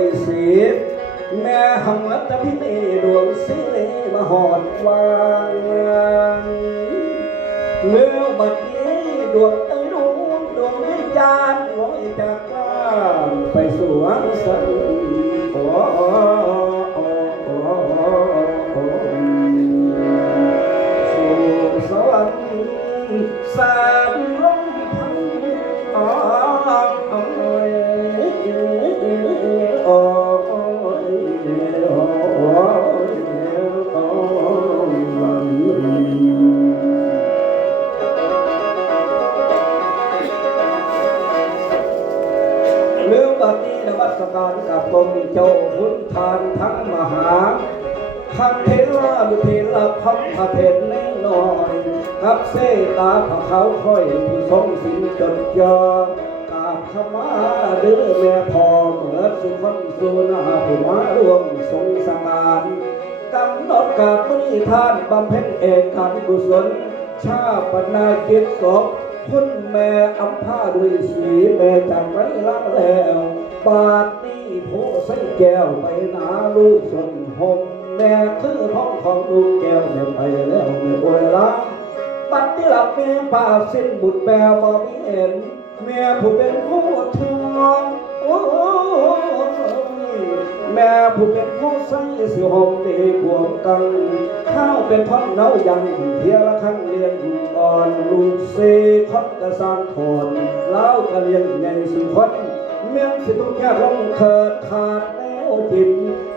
ยสีแม่หังวัดพิเนดวงสิเลมหอดวางเมื่อบัดนี้ดวงเอ้ยดวงดวงวิญญาณหวงจากกลาไปสวงสวรรค์โอ้ นวัตการกับกรมเจ้าพุทธทานทั้งมหาพันเทราลุเทระพัมพเทศแน่นอนกับเสตาพระเขาค่อยผู้ทรงสินจดยอกาบขมาเดื้อแม่พอเหมือสุขันสุนาผู้มารวมทรงสงานกำหนดกาบมณีทานบำเพ็ญเอกการกุศล ชาปนากิจศพคุณแม่อัมพาด้วยสีแม่จากไรละแล้ว บาดนี้ผู้ใส่แก้วไปหนาลูกส่วนหมแม่คือท้องของลูกแก้วแม่ไปแล้วแม่ป่วยละบัดที่หลับแม่ป่าสิ้นบุตรแม่บ่มีเห็นแม่ผู้เป็นผู้ทองโอ้ยแม่ผู้เป็นผู้ใส่สิหอมตีบวงกังข้าวเป็นท่อนเนายังเทียละครั้งเรียนก่อนลูกเซคอนกระสานถอนเล้าวกระเรียนใหญ่สุขคน เมียงสิทุกแค่ลงเคิดขาดแนวจิต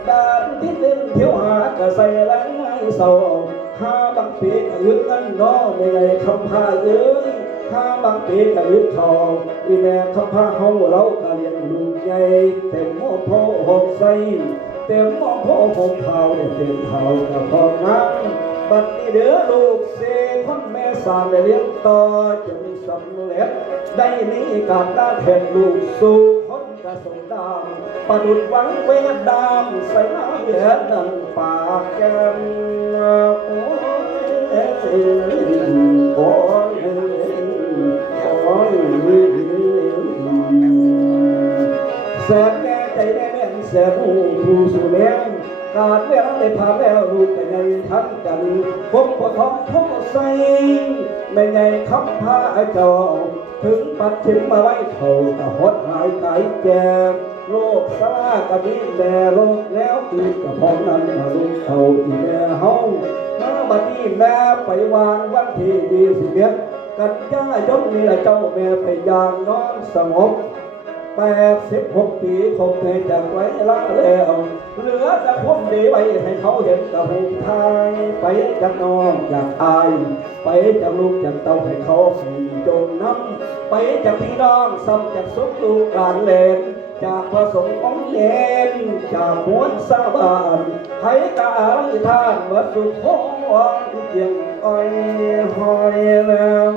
การที่เล่นเที่ยวหากระใส่แรงไม้เศร้าหาบังปีกอึดเงินน้อไม่ไงคำพาเอ้ยข้าบางปีกะลึกทองอีแม่คำพาเฮาเรากะเรียนลูกใหญ่เต็มโมโพหกใสเต็มมองพ่อผมเผาเต็มเผากับพ่อน้ำบัดนี้เด้อลูกเสคนแม่สามได้เลี้ยงต่อจะมีสำเร็จได้มีการด้านแทนลูกสู่คนก ระสงดามประดุดหวังเวทดามใส่น้ำเหลือนังปากแก้มโอ้ยโอ้ยโอ้ยแสนแก่ใจแน่แน่นแสนหูผู้สู่แม่ง การแล้วได้พาแล้วลูกกันใหญ่ทันกันพบพอท้องพบใส่ไม่ใหญ่คำพาเจ้าถึงปัดชิมมาไว้เท่าตะหดหายไก่แก่โลกสลากะมีแม่โลกแล้วตีกับพองนั้นมาลุกเท่าอีแม่เฮามาบัดนี้แม่ไปวางวันที่ยี่สิเอ็ดกันย่ายกนี่แหละเจ้าแม่ไปยางนอนสงบ แปดสิบหกปีคงเคยจากไว้ละแล้วเหลือแต่พวกดีไว้ให้เขาเห็นกับหูทายไปจากน้องจากอาย ไปจากลูกจากเต้าให้เขาให้จมน้ำไปจากพี่น้องซ้ำจากสุขลูกหลานเลนจากพระสงฆ์ของเลนจากมวลสาบานให้กาลท่านเมื่อสุขโขเจียงอ้อยหอยแล้ว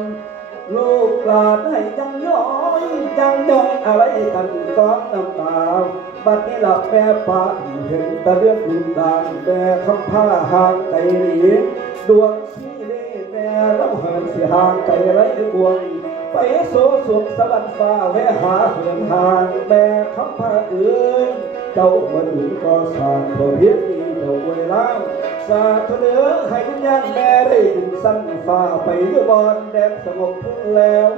ลูกหลานให้จังย้อยจังย้อยอะไรกันก็น้ำตาบัดนี้หลับแม่ปาเห็นตะเลือดลุนดานแม่คำผ้าห่างไกลหลีดวงชีเล่แม่เราเหินสิห่างไกลไรดวงไปโซสุขสวรรค์ฟ้าแวะหาเหินห่างแม่คำผ้าเอื้นเจ้าวันหนึ่งก็สาดบ่เพียง ดีเจ้าเวลาสาธุเดือให้วิญญาณแม่ได้ถึงสั้นฟ้าไปอยู่บอนแดนสงบพุ่งแล้ว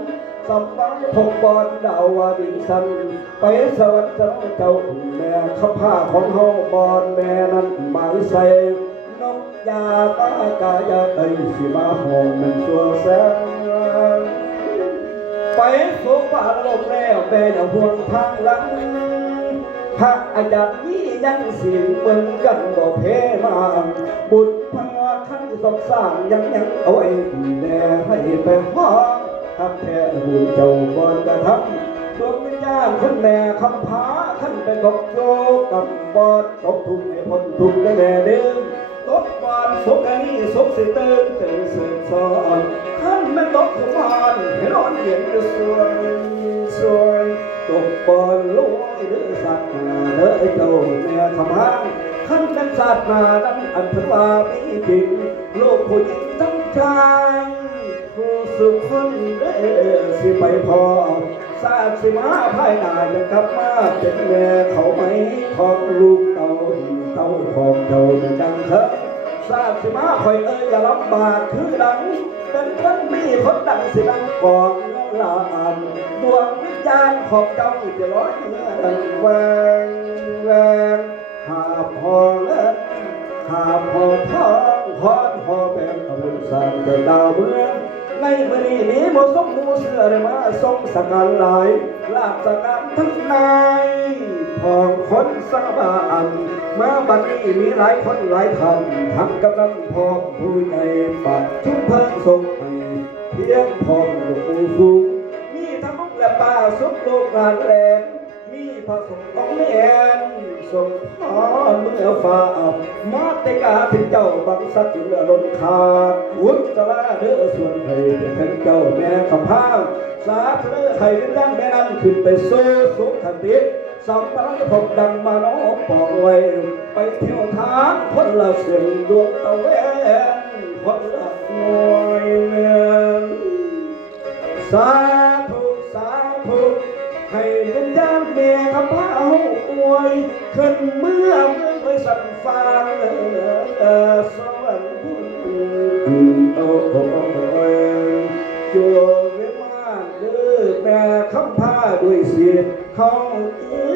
สำวังพกบอนดาวาดิงสัน ไปสวรรค์จะเจ้าแม่ข้าผ้าของเฮาบอนแม่นั้นหมายใส่นกยาปากายาไตสิมาหอมมันชัวแสงไปสู่ป่าลกแล้วแม่อย่าห่วงทางหลังพระอาจารย์วิ ยังสิงเหมือนกันบอกเพมาบุตรพาขั้นสองสางยังยังเอาไว้แน่ให้ไปห้องทำแท้บุญเจ้าก่อนกระทำดวงวิญญาณคุณแม่คำพาขั้นไปตกโยกับบอดตกทุกข์ให้พ้นทุกข์ได้แม่เดิมตกบานสกอันนี้สกสิเติมเติมเสริมสอนขั้นแม่ตกขุมานให้ร้อนเย็นก็สวย สวยตกบอลลอยหรือสัตว์นาเด้อเจ้าแม่ขมางขั้นเป็นสัตว์นานั้นอันพันว่ามีจริงโลกผู้หญิงทั้งชายผู้สุขคนเด้อสิไปพอสาสิมาภายหน้ายังกลับมาเป็นแม่เขาไหมของลูกเต่าเต่าของเจ้าเป็นดังเถอะสาสิมาคอยเอ้ยอย่าลำบากคือดังเป็นคนมีคนดังสิดังก่อนเงิน ลานดวงวิญญาณของเจ้าจะลอยเมื่อดังแวงแวงหาพอเลิศหาพอท้องพอนพอแบงเอาบุญสร้างเป็นดาวเมืองในมือนี้มีหมดสมมูเสือได้มาทรงสการหลายลาบสการทั้งนายพองคนสาบานมื่อบัดนี้มีหลายคนหลายท่านทั้งกำลังพองผู้ใหญ่ปัดทุกเพิ่งทรงให้ เพียงพองลูกปูฟูมีทั้งลูกและป้าสุกลูกหลานแหลนมีพระสงฆ์ของเมียนทรงพ่อเมื่อฟ้าอับมาเตกาเป็นเจ้าบังสัตว์เรือล้นขาดวุฒสลาเด้อส่วนให้เป็นเจ้าแม่คำพางสาธุเด้อให้เป็นดังแม่นั้นขึ้นไปสู่สุขติสองพลังผมดังมาน้องปองไว้ไปเที่ยวทางคนละเสียงดวงตะเวน คนละหน่วยเมือสาธุสาธุให้เป็นยามแม่คำพาอวยขึ้นเมื่อเมื่อไปสั่นฟาเออสวรรค์พุ่นโอ้โยจัวเวมาเด้อแม่คำพาด้วยเสียงเขาเออ